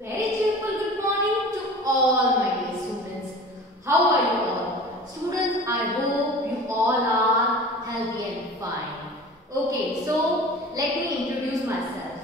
Very cheerful good morning to all my dear students. How are you all? Students, I hope you all are healthy and fine. Okay, so let me introduce myself.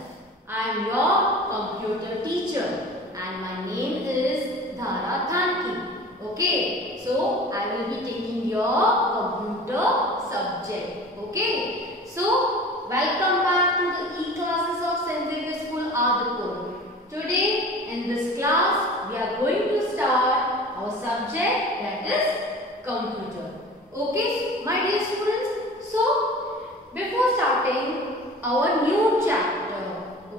I am your computer teacher and my name is Dhara Thanki. Okay, so I will be taking your computer subject. Okay, so welcome back to the e-classes of St.Xaviers School, ADIPUR. Today in this class we are going to start our subject, that is computer. Okay my dear students, so before starting our new chapter,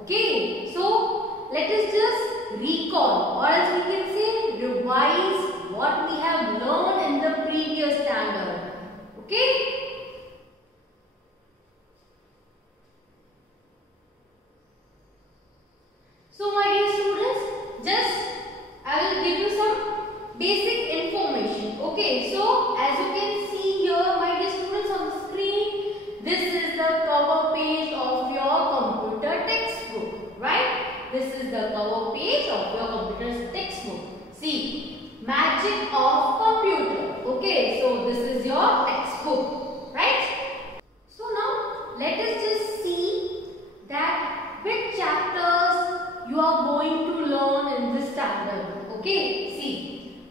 okay, so let us just recall, or as we can say revise what we have learned in the previous standard. Okay. So my dear students, just I will give you some basic information. Okay, so as you can see here my dear students on the screen, this is the cover page of your computer textbook, right? This is the cover page of your computer textbook. See, magic of computer. Okay, so this is your textbook, right? So now let us just see that which chapters you are going to learn in this standard. Okay, see.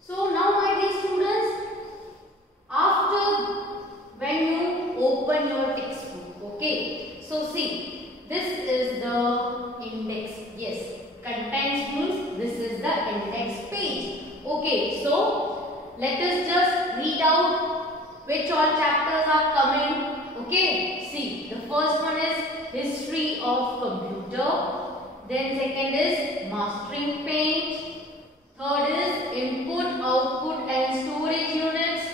So now my dear students, after when you open your textbook, okay, so see, this is the index. Yes, contents means this is the index page. Okay, so let us just read out which all chapters are coming. Okay, see, the first one is history of computer, then second is mastering paint, third is input, output and storage units,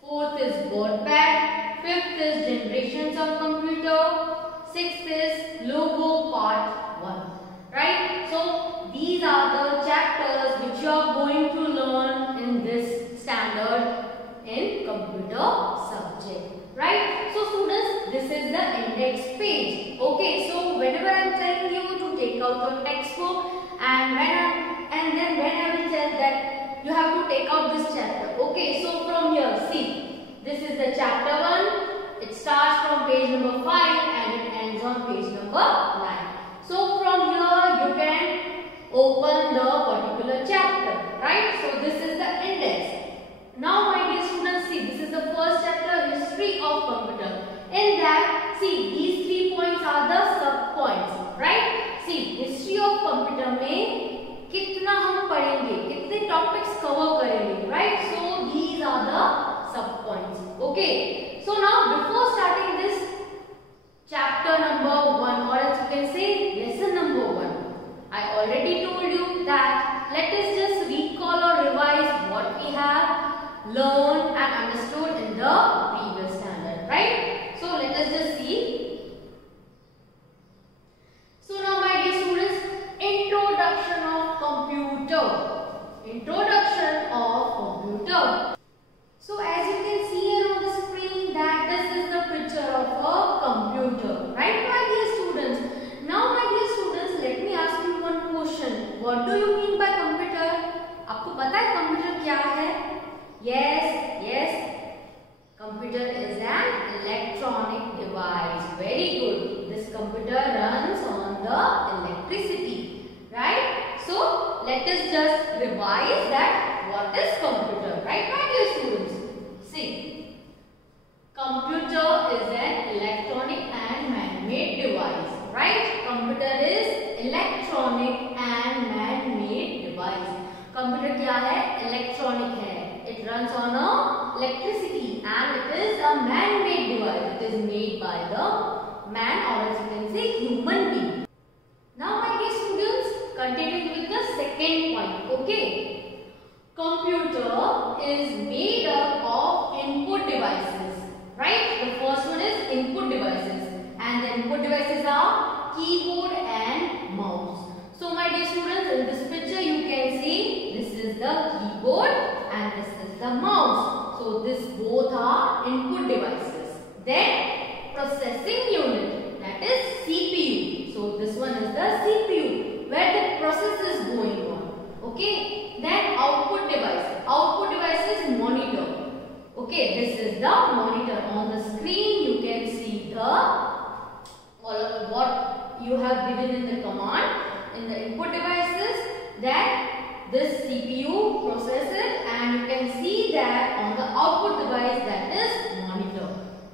fourth is board pad, fifth is generations of computer, sixth is logo part 1, right? So these are the chapters which you are going to learn in this standard in computer subject. Right? So students, this is the index page. Okay, so whenever I am telling you to take out your textbook and then when I will tell that you have to take out this chapter. Okay, so from here, see, this is the chapter 1. It starts from page number 5 and it ends on page number 9. So from here you can open the particular chapter. Right? So this is the index. Now my dear students, see, this is the first chapter, history of computer. In that, see, these 3 points are the sub points, right? See, history of computer में कितना हम पढ़ेंगे, कितने topics cover करेंगे, right? So these are the sub points. Okay. So now before starting this chapter number 1, or as you can say lesson number 1, I already told you that let us just recall or revise what we have learned and understood in the previous standard, right? So let us just see. So now my dear students, introduction of computer. Introduction of computer. So as you can see here on the screen that this is the picture of a computer, right my dear students? Now my dear students, let me ask you one question. What do you mean by computer? आपको पता है computer क्या है? Yes, computer is an electronic device. Very good. This computer runs on the electricity, right? So let us just revise that what is computer, right my dear students? See, computer is an electronic and man-made device, right? Computer is electronic and man-made device. Computer क्या है? Electronic है. It runs on a electricity and it is a man-made device. It is made by the man, or as you can say human being. Now my dear students, continuing with the second point. Okay, computer is made up of input devices, right? The first one is input devices, and the input devices are keyboard and mouse. So my dear students, in this picture you can see this is the keyboard and this is the mouse. So this both are input devices. Then processing unit, that is CPU. So this one is the CPU. Okay. Then output device. Output device is monitor. Okay, this is the monitor. On the screen you can see the what you have given in the command in the input devices. Then this CPU processes, and you can see that on the output device, that is monitor.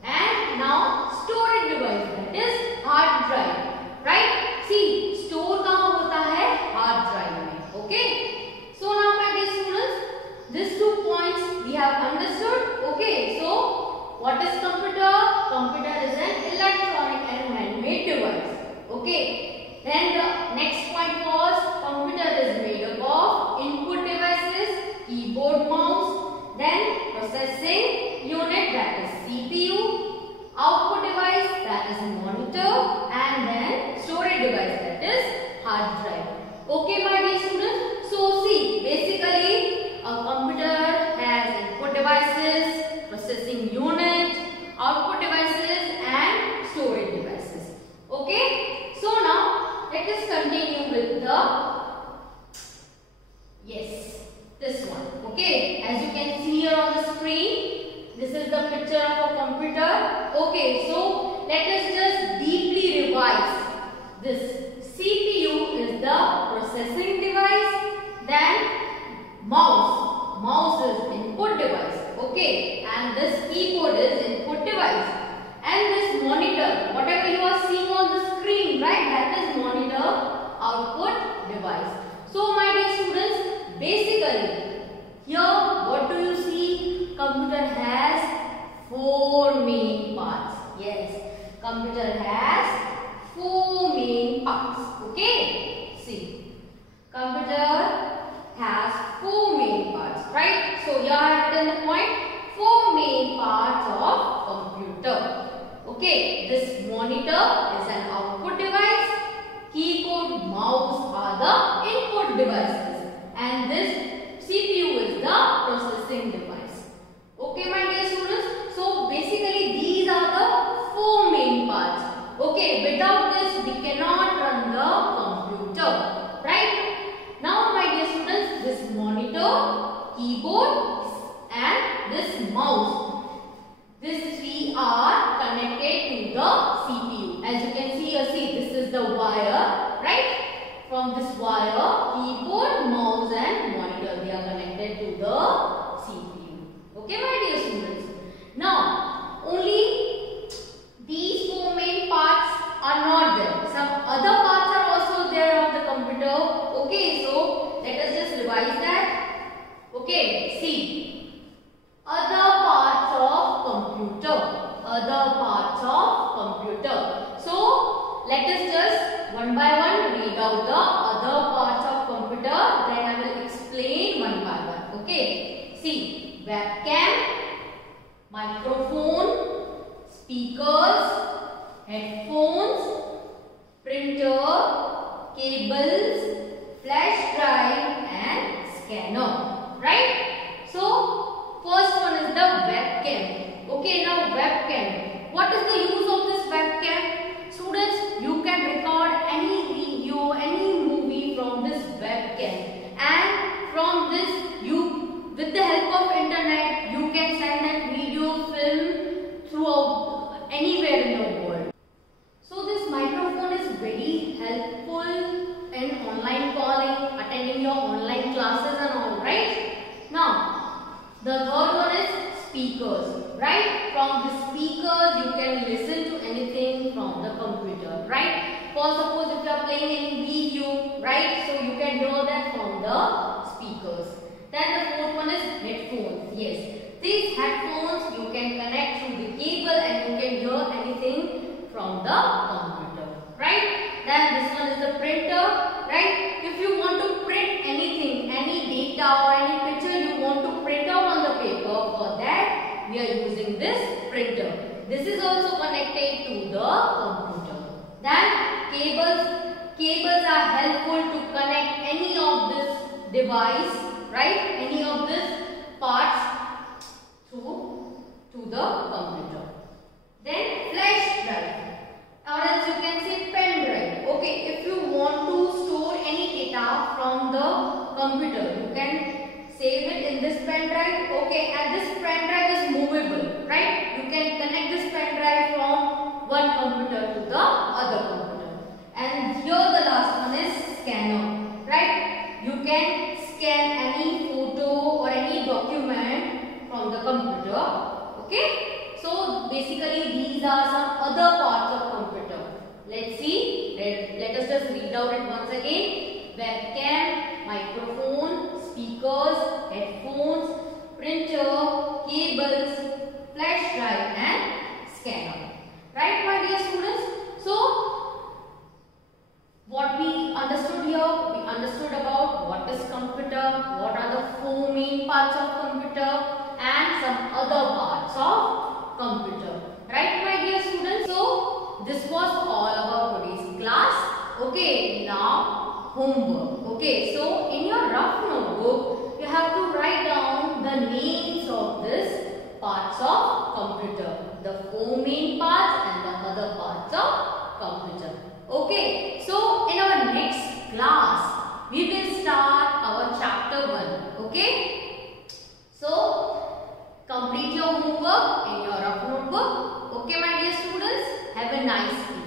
And now storage device, that is hard drive, right? See, store कहाँ होता है? Hard drive में. Okay. So now my dear students, these 2 points we have understood. Okay. So what is computer? Computer is an electronic and man-made device. Okay. Then the next point was computer is made up of input devices, keyboard, mouse, then processing unit, that is CPU, output device, that is monitor, and then storage device, that is hard drive. Okay, my dear students. So see, basically a computer has input devices, processing unit, output devices, and storage devices. Okay. So now let us continue with the this one. Okay, as you can see here on the screen, this is the picture of a computer. Okay, so let us just deeply revise. This CPU is the processing device, then mouse is input device. Okay, and this keyboard is input device, and this monitor, whatever you are seeing on the screen, right, that is monitor, output device. So my dear students, basically here what do you see? Computer has 4 main parts. Yes, computer has 4 main parts. Okay, see, computer has 4 main parts, right? So here I have written the point, 4 main parts of computer. Okay, this monitor is an output device, keyboard, mouse are the input devices, and this CPU is the processing device. Okay, my dear students. So basically these are the 4 main parts. Okay, without this we cannot run the computer, right? Now my dear students, this monitor, keyboard, and this mouse, these 3 are connected to the CPU. As you can see here, see, this is the wire, right? From this wire, keyboard, mouse and monitor, they are connected to the CPU. Okay, my dear students. Now, only these 4 main parts are not there. Some other parts are also there of the computer. Okay, so let us just revise that. Okay, see, other parts of computer. So let us just one by one read out the other parts of computer, then I will explain one by one. Okay, see, webcam, microphone, speakers, headphones, printer, cables, flash drive and scanner, right? So first one is the webcam. Okay, now webcam. What is the use of this webcam? Students, you can record any video, any movie from this webcam, and from this you, with the help of internet, you can send that video, film throughout anywhere in the world. So this microphone is very helpful in online calling, attending your online classes and all, right? Now, the third one is speakers, right? From the speakers you can listen to anything from the computer, right? For suppose if you are playing any video, right? So you can hear that from the speakers. Then the fourth one is headphones. Yes, these headphones you can connect through the cable and you can hear anything from the computer, right? Then this one is the printer, right? If you want to print anything, any data or any picture you want to print out on the paper, for that we are using this printer. This is also connected to the computer. Then cables are helpful to connect any of this device, right? Any of this parts to the computer. Then flash drive, or else you can say pen drive. Okay, if you want to store any data from the computer, can scan any photo or any document from the computer. Okay. So basically these are some other parts of computer. Let's see. Let us just read out it once again. Webcam, microphone, speakers, headphones, printer, cables, flash drive and scanner. Right, my dear students? So what we understood here, we understood about what is computer, what are the four main parts of computer and some other parts of computer. Right, my dear students? So this was all about today's class. Okay, now homework. Okay, so in your rough notebook, you have to write down the names of these parts of computer. The four main parts and the other parts of computer. Okay, so in our next class, we will start our chapter 1. Okay, so complete your homework in your rough notebook. Okay, my dear students, have a nice day.